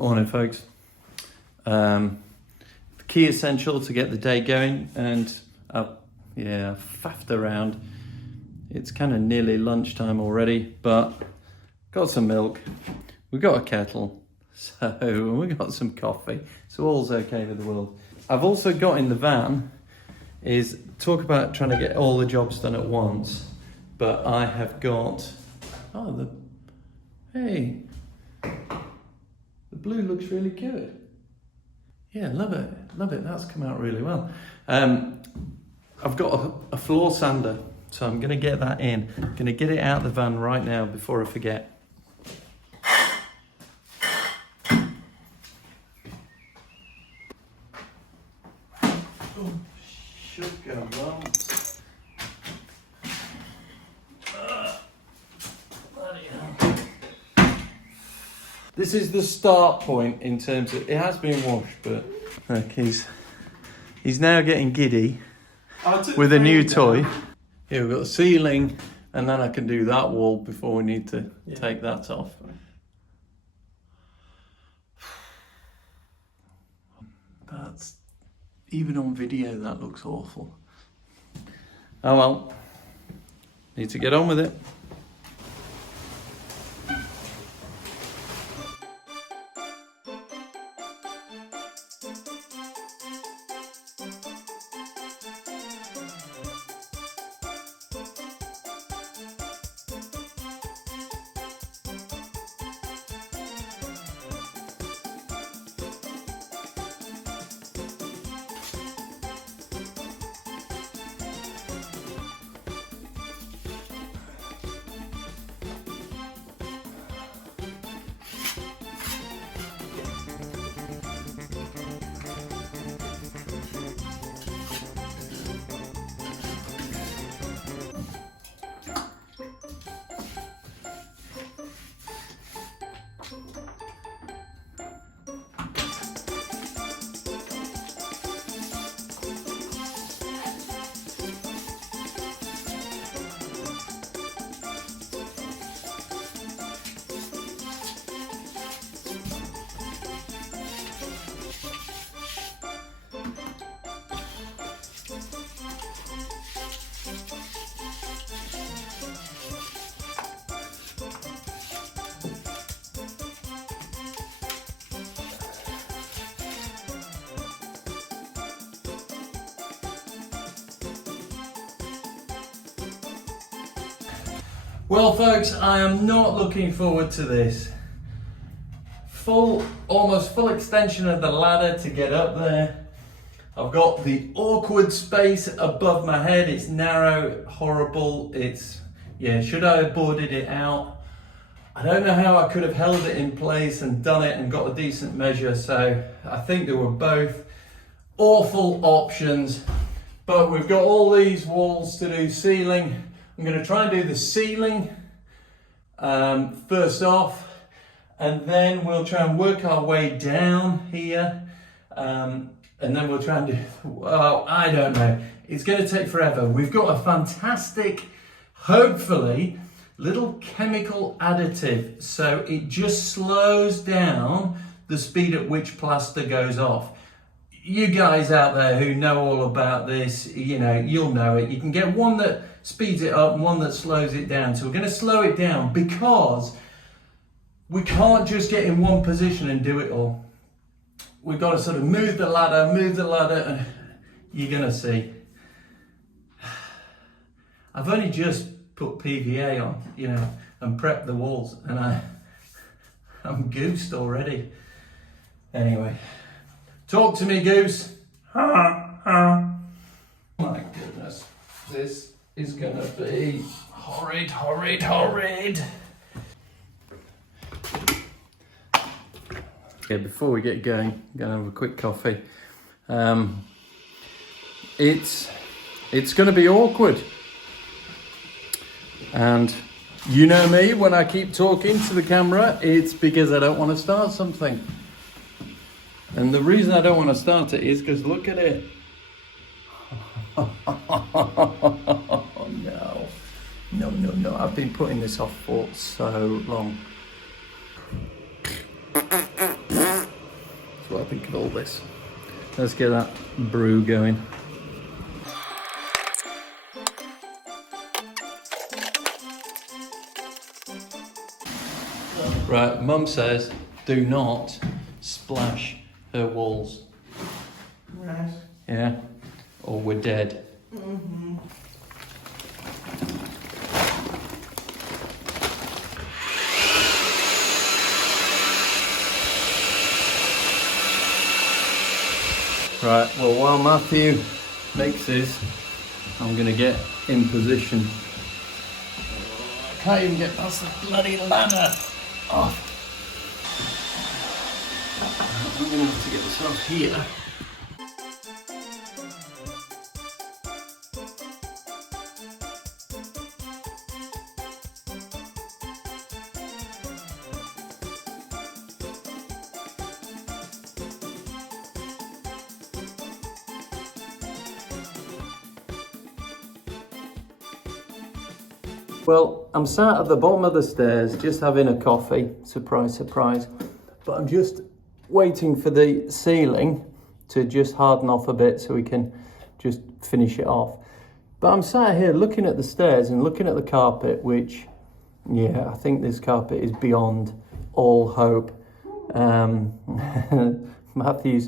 Morning, folks. The key essential to get the day going, and faffed around. It's kind of nearly lunchtime already, but got some milk, we got a kettle, so we got some coffee, so all's okay with the world. I've also got in the van is talk about trying to get all the jobs done at once, but I have got hey. The blue looks really good. Yeah, love it, that's come out really well. I've got a floor sander, so I'm gonna get that in. I'm gonna get it out of the van right now before I forget. Oh, should go well. This is the start point in terms of, it has been washed, but look, he's now getting giddy with a new toy. Here we've got the ceiling, and then I can do that wall before we need to take that off. That's, even on video, that looks awful. Oh well, need to get on with it. Well, folks, I am not looking forward to this. Almost full extension of the ladder to get up there. I've got the awkward space above my head. It's narrow, horrible. Should I have boarded it out? I don't know how I could have held it in place and done it and got a decent measure. So I think they were both awful options, but we've got all these walls to do. Ceiling. I'm going to try and do the ceiling first off, and then we'll try and work our way down here, and then we'll try and do, well, I don't know. It's going to take forever. We've got a fantastic, hopefully, little chemical additive, so it just slows down the speed at which plaster goes off. You guys out there who know all about this, you'll know it. You can get one that speeds it up and one that slows it down. So we're going to slow it down because we can't just get in one position and do it all. We've got to sort of move the ladder, and you're going to see. I've only just put PVA on, and prepped the walls, and I'm goosed already. Anyway. Talk to me, Goose. My goodness, this is gonna be horrid. Okay, before we get going, I'm gonna have a quick coffee. It's gonna be awkward. And you know me, when I keep talking to the camera, it's because I don't want to start something. And the reason I don't want to start it is because look at it. No. I've been putting this off for so long. topic of all this. Let's get that brew going. Right, Mum says do not splash her walls. Right. Yeah, or we're dead. Mm-hmm. Right, well, while Matthew mixes, I'm going to get in position. I can't even get past the bloody ladder. Oh. I'm going to have to get this off here. Well, I'm sat at the bottom of the stairs just having a coffee, surprise, surprise, but I'm just waiting for the ceiling to just harden off a bit so we can just finish it off. But I'm sat here looking at the stairs and looking at the carpet, which, yeah, I think this carpet is beyond all hope. Matthew,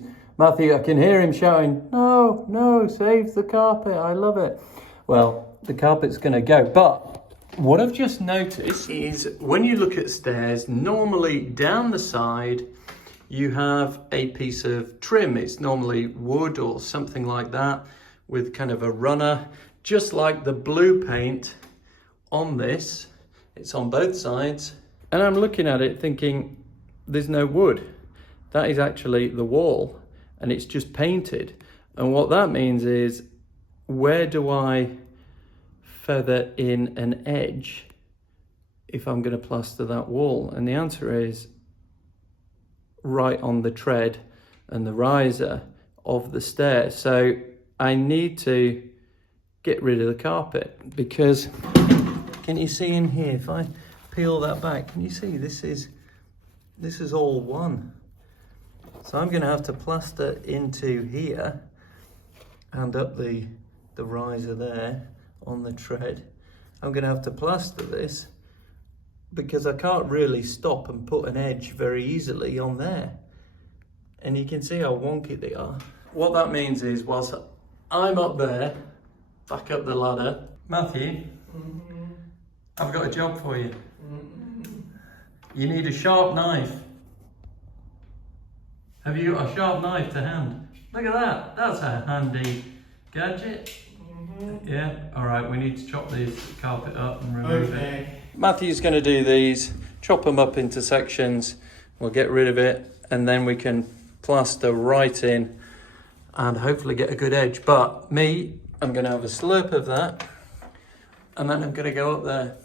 I can hear him shouting, no, no, save the carpet, I love it. Well, the carpet's gonna go, but what I've just noticed is when you look at stairs, normally down the side, you have a piece of trim. It's normally wood or something like that with kind of a runner, just like the blue paint on this. It's on both sides. And I'm looking at it thinking, there's no wood. That is actually the wall and it's just painted. And what that means is, where do I feather in an edge if I'm going to plaster that wall? And the answer is right on the tread and the riser of the stair. So I need to get rid of the carpet, because can you see in here, if I peel that back, can you see this is all one? So I'm going to have to plaster into here and up the riser there on the tread. I'm going to have to plaster this because I can't really stop and put an edge very easily on there. And you can see how wonky they are. What that means is, whilst I'm up there, back up the ladder, Matthew, I've got a job for you. You need a sharp knife. Have you got a sharp knife to hand? Look at that, that's a handy gadget. Yeah, all right, we need to chop this carpet up and remove it. Matthew's going to do these, chop them up into sections, we'll get rid of it, and then we can plaster right in and hopefully get a good edge. But me, I'm going to have a slurp of that, and then I'm going to go up there.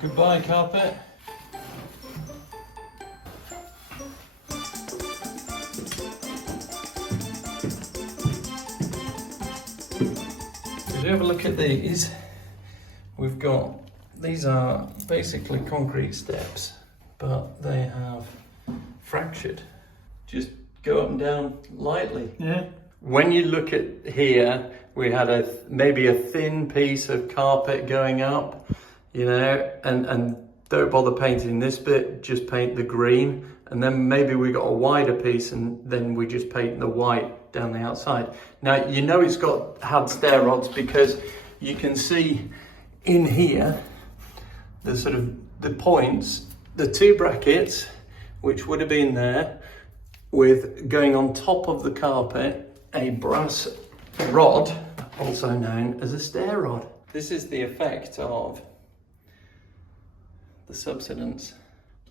Goodbye, carpet. If you have a look at these, we've got, these are basically concrete steps, but they have fractured. Just go up and down lightly. Yeah. When you look at here, we had maybe a thin piece of carpet going up, you know, and don't bother painting this bit, just paint the green, and then maybe we got a wider piece and then we just paint the white down the outside. Now, you know it's had stair rods because you can see in here the sort of the points, the two brackets, which would have been there, with going on top of the carpet, a brass rod, also known as a stair rod. This is the effect of the subsidence.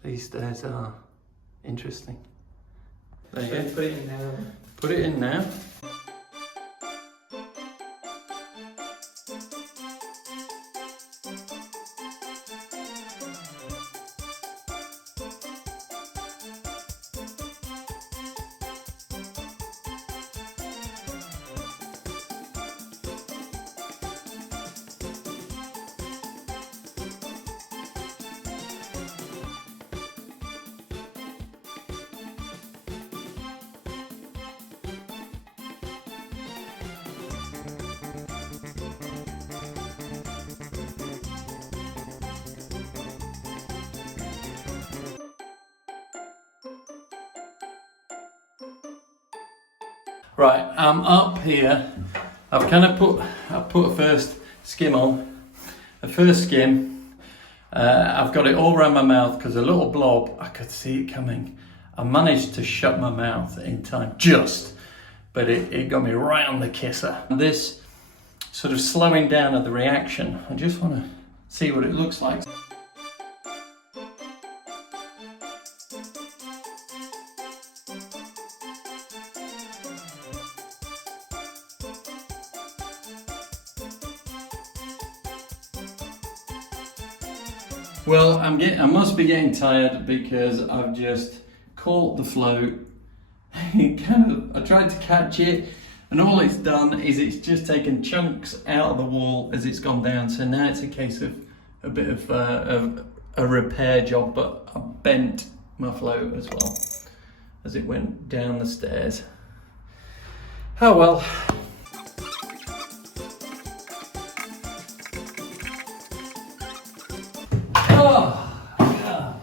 These stairs are interesting. There you go. Put it in now. Put it in now. Right, I'm up here. I've kind of put a first skim on. The first skim, I've got it all around my mouth because a little blob, I could see it coming. I managed to shut my mouth in time, but it got me right on the kisser. This sort of slowing down of the reaction, I just want to see what it looks like. Well, I must be getting tired because I've just caught the float. I tried to catch it, and all it's done is it's just taken chunks out of the wall as it's gone down. So now it's a case of a bit of a repair job, but I bent my float as well as it went down the stairs. Oh well. Oh, God.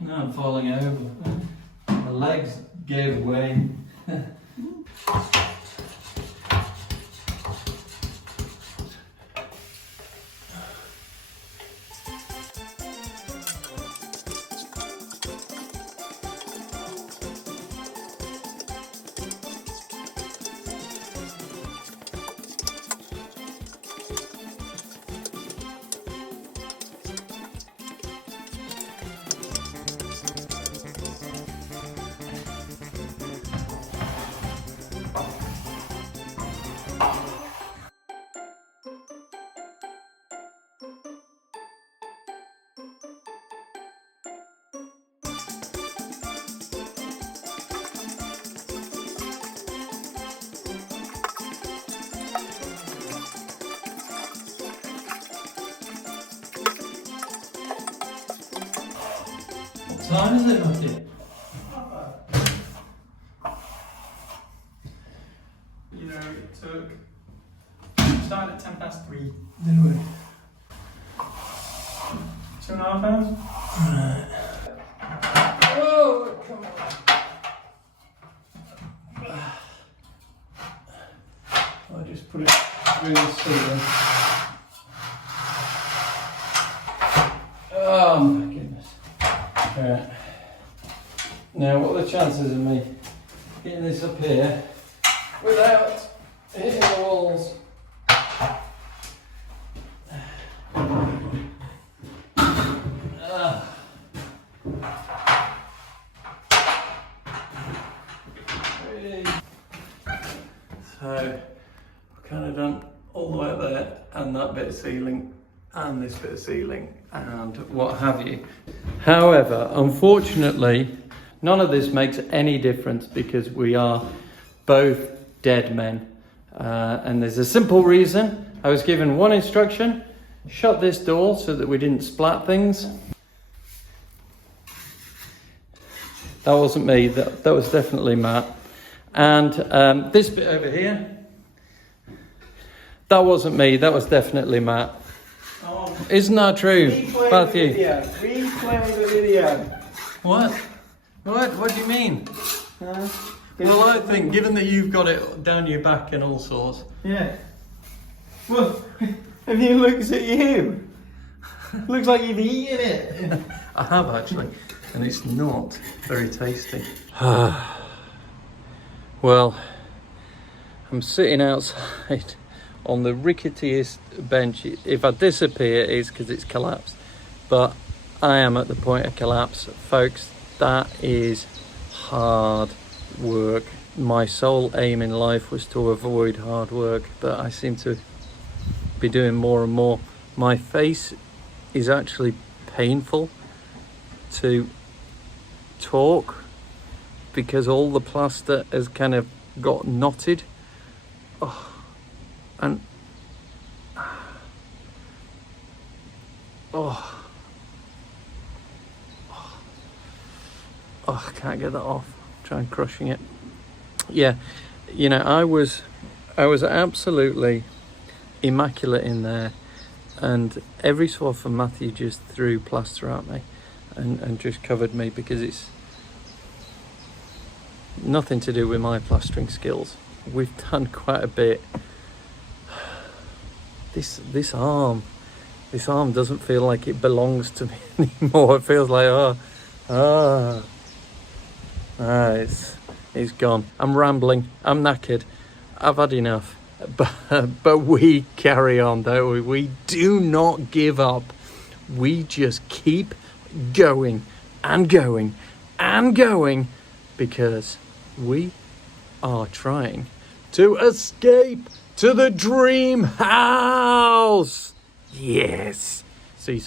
Now I'm falling over. My legs gave way. What time is it, Matthew? You know, it started at 3:10. Did we? 2.5 hours? Right. Oh, come on. I just put it through the ceiling. Oh my goodness. Right. Now, what are the chances of me getting this up here without hitting the walls? So, I've kind of done all the way up there, and that bit of ceiling, and this bit of ceiling, and what have you. However, unfortunately, none of this makes any difference because we are both dead men. And there's a simple reason. I was given one instruction: shut this door so that we didn't splat things. That wasn't me, that was definitely Matt. And this bit over here, that wasn't me, that was definitely Matt. Oh, Isn't that true, Matthew? Replay the video. What? What do you mean? Well, I think, given that you've got it down your back and all sorts. Yeah. Well, have you looked at you? Looks like you've eaten it. I have actually, and it's not very tasty. Well, I'm sitting outside on the ricketiest bench. If I disappear, it's because it's collapsed. But I am at the point of collapse. Folks, that is hard work. My sole aim in life was to avoid hard work, but I seem to be doing more and more. My face is actually painful to talk because all the plaster has kind of got knotted. And I can't get that off. Trying crushing it. Yeah, you know, I was absolutely immaculate in there, and every so often Matthew just threw plaster at me and just covered me because nothing to do with my plastering skills. We've done quite a bit. This arm doesn't feel like it belongs to me anymore. It feels like it's gone. I'm rambling. I'm knackered. I've had enough. But we carry on, don't we? We do not give up. We just keep going and going and going because we are trying to escape to the dream house. Yes. See.